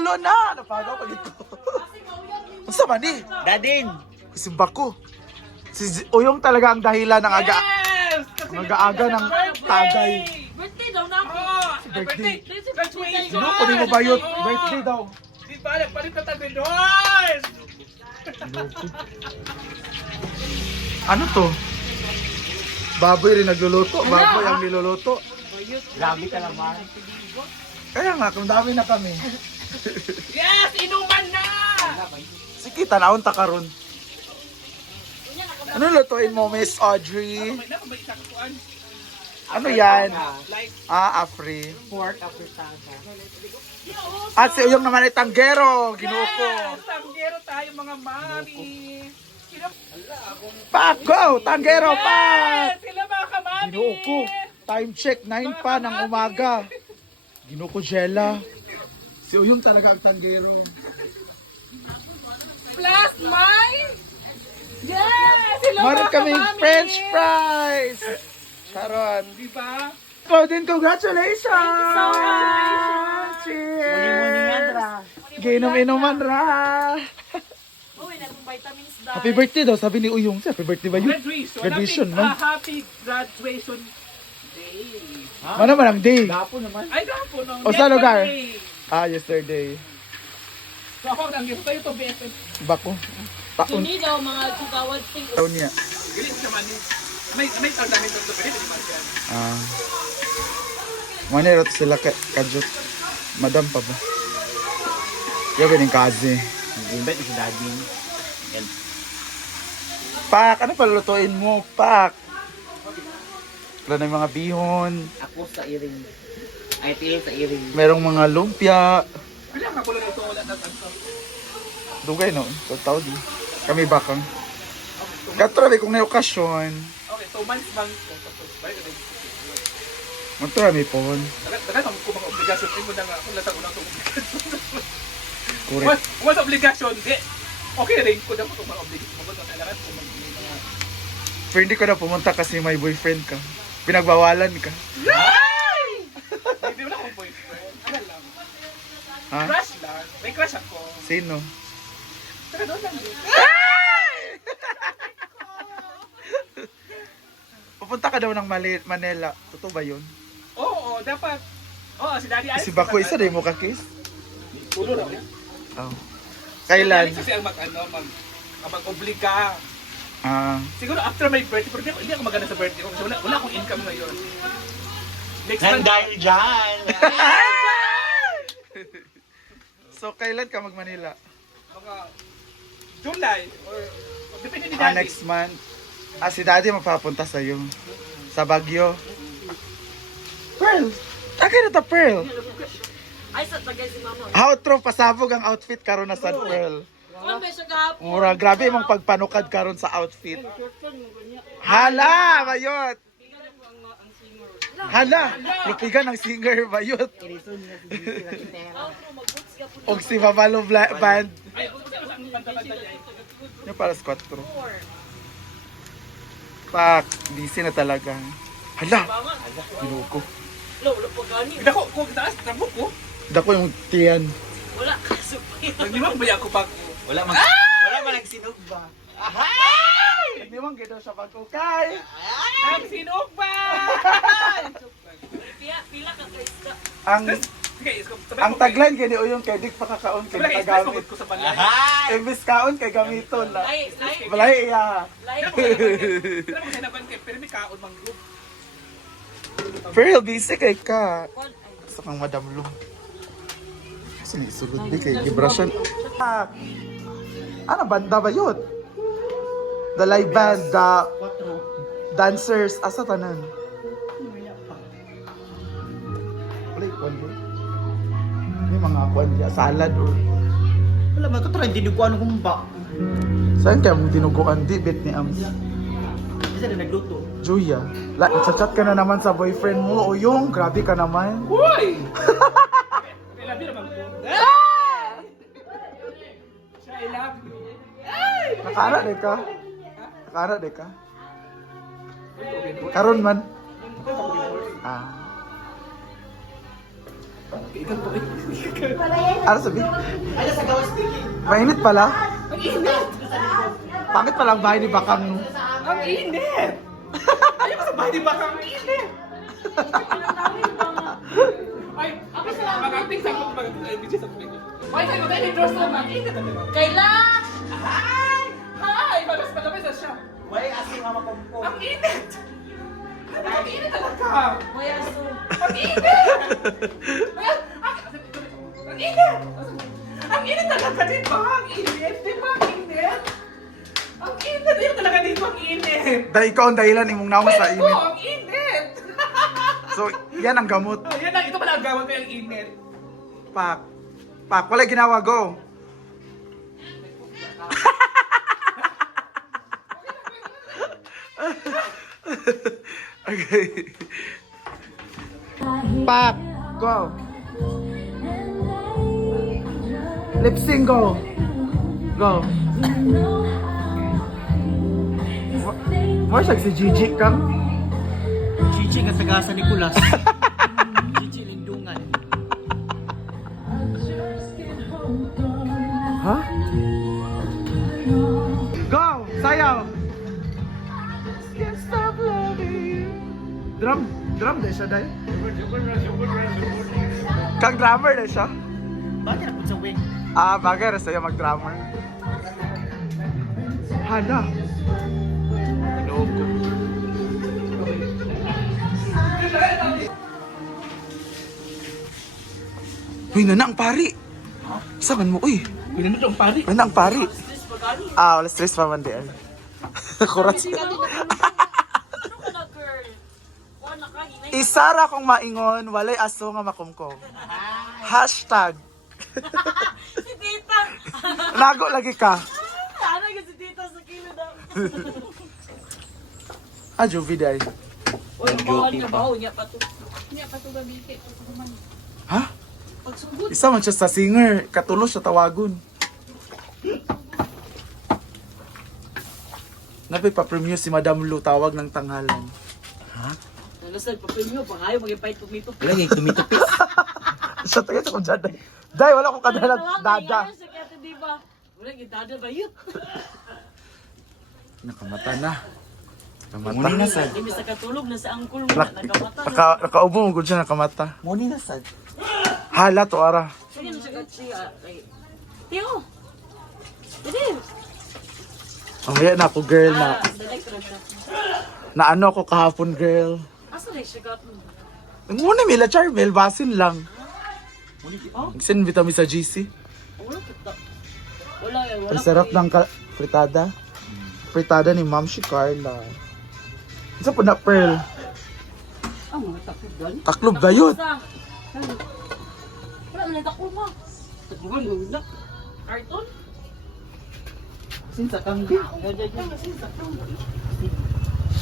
ulo na! Napagaw pag ito. Ang sama ni? Dadin! Isimba ko. Si Uyong talaga ang dahilan ng aga. Yes! Ang aga-aga ng tagay. Birthday daw na ako. Birthday. Graduation! Sino ko mo bayot? Birthday daw. Di ba? Nagpalit na tayo doon! Ano to? Baboy rin nagluluto. Baboy ang niluluto. Grabe ka naman. Kaya nga, kung dami na kami. Yes! Inuman na! Sige, tanawon ta karon. Ano lutuin mo, Miss Audrey? May isang kuan. Ano yan? Like, Afri. Pork after tanga. At si Uyong naman ay tanggero. Ginoo ko. yes! Tanggero tayo mga mami! Pak, go! Tanggero, pak! Yes! Sila mga kamami! Ginoo ko. Time check, 9 pa ng umaga. Ginoo ko, Jella. Si Uyong talaga ang tanggero. Plus mine! Yes! Sila Meron mga kaming kamami! French fries! Sharon. Di ba? Claudine, congratulations! Congratulations! Muni-muni yan, Cheers! Ra. Ginom-inuman ra! Uy, nagong vitamins daw. Happy birthday daw, sabi ni Uyong. Happy birthday ba yun? Graduation. Graduation, Happy, man. happy graduation day. Ano man ang day? Gapo naman. Ay, gapo nung O, sa lugar? yesterday. Yesterday. So ako nang gift tayo to BFF. Bako. Taon. Hindi daw mga tugawad ting. Taon niya. Galit naman ni. May tawag namin to pwede di ba yan? Manirot sila kajut. Madam pa ba? Yaw bining kazi. Nag-invite si Dadin. Yan. Pak, ano palutuin mo? Pak. Wala na yung mga bihon. Ako sa iring. Ay, tiil sa iring. Merong mga lumpia. Wala nga pala ito wala na tanto. Dugay no? Tao di. Kami bakang. Katrabi kung may okasyon. Okay, 2 months bang tapos balik na. Magtrami po. Dagat ang mga obligasyon ay mo na nga kung latag unang obligasyon. Correct. Once obligasyon, di. Okay rin ko dapat kung mga obligasyon. Magod na kailangan kung mga Pero hindi ko na pumunta kasi may boyfriend ka. Pinagbawalan ka. hindi mo na akong boyfriend. Ano lang. Ha? Crush lang. May crush ako. Sino? Pero doon lang. Pupunta ka daw ng Manila. Totoo ba yun? Oo, dapat. Oo, si Daddy Ice. Kasi bako isa rin mo ka-kiss? Tulo na yan. Oh. Kailan? Kasi ang mag-obliga. Siguro after my birthday, pero hindi ako maganda sa birthday ko kasi wala akong income ngayon. Next Nang month. dahil dyan. So, kailan ka mag-Manila? Mga July or depende ni Daddy. Next month. Si Daddy mapapunta sa'yo. Sa Baguio. Pearl! Tagay na ta, Pearl! Ay, sa tagay si mama. Outro, pasabog ang outfit karon na sa Pearl. Ano may siya gahapon? Mura, grabe mong pagpanukad karon sa outfit. Hala, bayot! Hala, lupigan ng singer, bayot. Og si Babalo Band. Ay, ang banda-banda niya. Yung para sa 4. Pak, busy na talaga. Hala, ginuko. Wala pa gani. Hindi ko, kung taas, tabo ko. Dako yung tiyan. Wala ka supay. Naglimang ba ako pag... Wala man nagsinog ba? Hindi mong gito siya pagkukay. Nagsinog ba? Pila ka kaista. Ang tagline kay o yung kay dik pakakaon kay Sabi tagamit. ko sa balay. Imbis kaon kay gamiton la. Lay. Balay iya. Lay. Pero mo hinaban kay pero may kaon mang group. Pearl, busy kay ka. Sa kang Madam Lu. Kasi isulod di kay gibrasyon. Ano banda ba yun? The live band, the dancers, asa tanan? Wala ikon mo. May mga kwan diya, salad or... Wala man, ito try, dinuguan kong ba? Saan kaya mong dinuguan? Di, bit ni Ams. Kasi na nagluto. Julia, chat ka na naman sa boyfriend mo. O yung, grabe ka naman. Uy! Grabe naman ko. Siya, I love you. Nakara de ka? Nakara de ka? Karon man. Ikaw to eh. Ano sabi? Ay, sa gawas speaking. Mainit pala. Ang init! Bakit pala ang bahay ni Bakang? Ang init! Ayaw ko sa bahay di Bakang, ang init! Ay, ako sa mag-acting sa ako, mag-acting sa ako. Ay, sa'yo, dahil yung dress naman, ang init talaga. Kailan? Hi! Hi! Malas malamay sa siya. Why asking mama ko? Ang init! Ang init talaga! May aso. Ang init! Ang init! Ang init talaga, di ba? Ang init! Di ba ang init? Ang init! Ayun talaga dito ang init! Dahil ikaw ang dahilan imong naman sa Pwede init. ko, ang init! So, yan ang gamot. Yan lang, ito pala ang gawin ko yung init. Pak. Pak, wala ginawa, go. Okay. Pak, go. Lip sync, go. Go. More siya si Gigi kang. Chichi nga sagasa ni Kulas. Chichi Lindungan. Ha? Go! Sayaw! Can't stop loving you. Drum na siya dahil. Kang drummer na siya. Bakit ako sa wing? Ah, bagay na sa'yo mag-drummer. Hala. Loob ko. Uy, nanang pari. Saban mo, uy. Pinanod ang pari. Nanang pari. Sis, pagani. Ah, wala stress pa man di ay. Kurat. Ano ka na, girl? Wala ka, hinay. Isara kong maingon, walay aso nga makumkom. Hashtag. Si Tita. Nago lagi ka. Sana ka si Tita sa kilo daw. Ah, Juvie day. Uy, ang bawal niya baho niya pa to. Niya pa to gabi. Ha? Pagsugod. Isa man siya sa singer. Katulo siya tawagon. Napay pa-premiere si Madam Lu tawag ng tanghalan. Nalasal pa pinyo, pangayo mag-ipahit pumito. Wala yung tumitupis. Siya tayo sa kong dyan. Day, wala akong kadala dada. Sa kata, di ba? Wala, gitada ba yun? Nakamata na. Muni na Nakamata. sad. Hindi sa katulog na sa angkol mo, nakamata na. Nakaubo mo gud siya nakamata. Muni na sad. Hala to ara. Sige na siya siya. Tiyo! Hindi! Mamaya na ako girl na. Select na siya. Na ano ako kahapon girl. Asa na siya gato? Muna Mila Charmel, basin lang. Oh? Sin vitamin sa GC. Wala kita. Wala eh, wala. Ang sarap ng fritada. Fritada ni Ma'am si Carla. Isa po na Pearl. Ah, mga takot doon. Taklob dayot. Wala, wala takot mo. Takot mo, wala. Carton? Sinsa kang bi.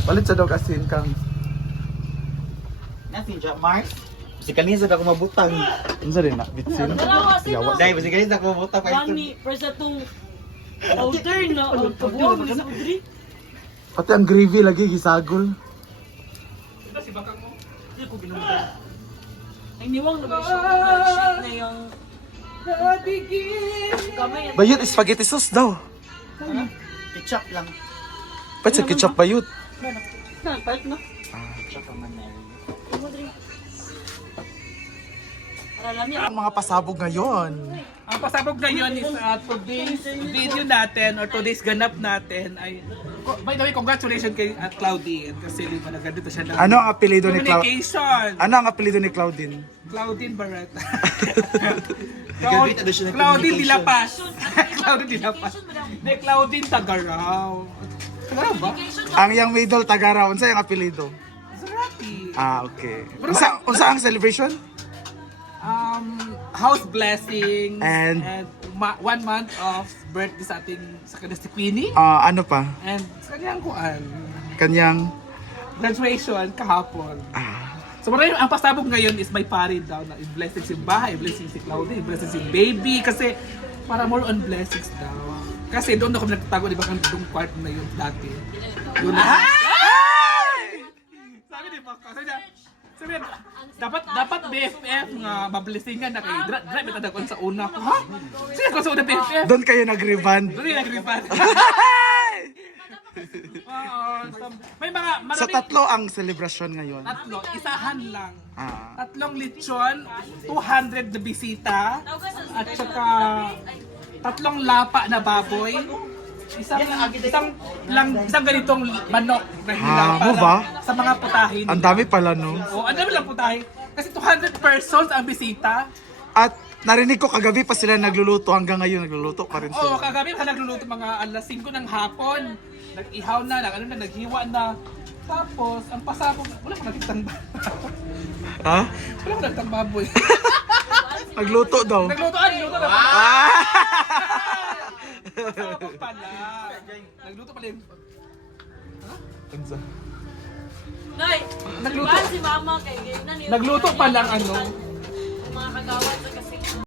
Palit sa dog asin kang. Nasin siya, Mars. Si kanina sad ako mabutang. Unsa din na bitsin. Dalawa sino? Yawa. Dahil si kanina ako mabutang pa ito. Rani, presa tong powder na ang kabuang ni Sudri. Pati ang gravy lagi gisagol. Ito si Bakang mo. Hindi ko binunod. Ay, niwang na ba siya? Nag-shit na yung kamay. Bayot spaghetti sauce daw. Ketchup lang. Pati sa ketchup bayot. Nagpalit na. Ketchup ang manay. Sudri. Alam niya. Ang mga pasabog ngayon. Ang pasabog ngayon is today's video natin or today's ganap natin ay by the way, congratulations kay Claudine kasi di ba nagandito siya ng Ano ang apelyido ni Claudine? communication. Ano ang apelyido ni Claudine? Claudine Barreta. Nagagawin na siya ng Claudine communication. Dilapas. Claudine Dilapas. Hindi, Claudine Tagaraw. Tagaraw ba? Ang yang middle Tagaraw, unsa yung apelyido? Sarati. Ah, okay. Unsa ang celebration? House blessing And? 1 month of birthday sa ating sa kanya si Queenie Ano pa? and sa kanyang kuan Kanyang graduation kahapon. ah, So marami ang pasabog ngayon is may pari daw na i-blessing si bahay, i-blessing si Claudia, i-blessing si baby kasi para more on blessings daw. Kasi doon ako nagtatago, di ba kang doon part na yun dati. Doon na. Sabi ni Baka, sabi niya, Sabi, dapat BFF nga mablisingan na kay Dra bitadagon sa una. Ha? Sige ko sa una BFF. Doon kayo nag-reband. Dili nagripan. May mga So maraming tatlo ang celebration ngayon. tatlo, isahan lang. Ah. Tatlong lechon, 200 na bisita, at saka tatlong lapa na baboy. Isang ganitong manok na hilapa mo ba? sa mga putahin. Ang dami pala, no? O, ang dami lang putahin. Kasi 200 persons ang bisita. At narinig ko kagabi pa sila nagluluto. Hanggang ngayon nagluluto pa rin Oo, sila. kagabi pa nagluluto mga alas 5 ng hapon. Nag-ihaw na, naghiwa na. Tapos, ang pasabog, wala ko nakitang Ha? wala ko nakitang baboy. Nagluto daw. Nagluto na. Ah! Pasabog pala. Nagluto pala yung... Nay, Nagluto. ba si mama kay ganyan na Nagluto pa lang ano. Yung mga kagawad sa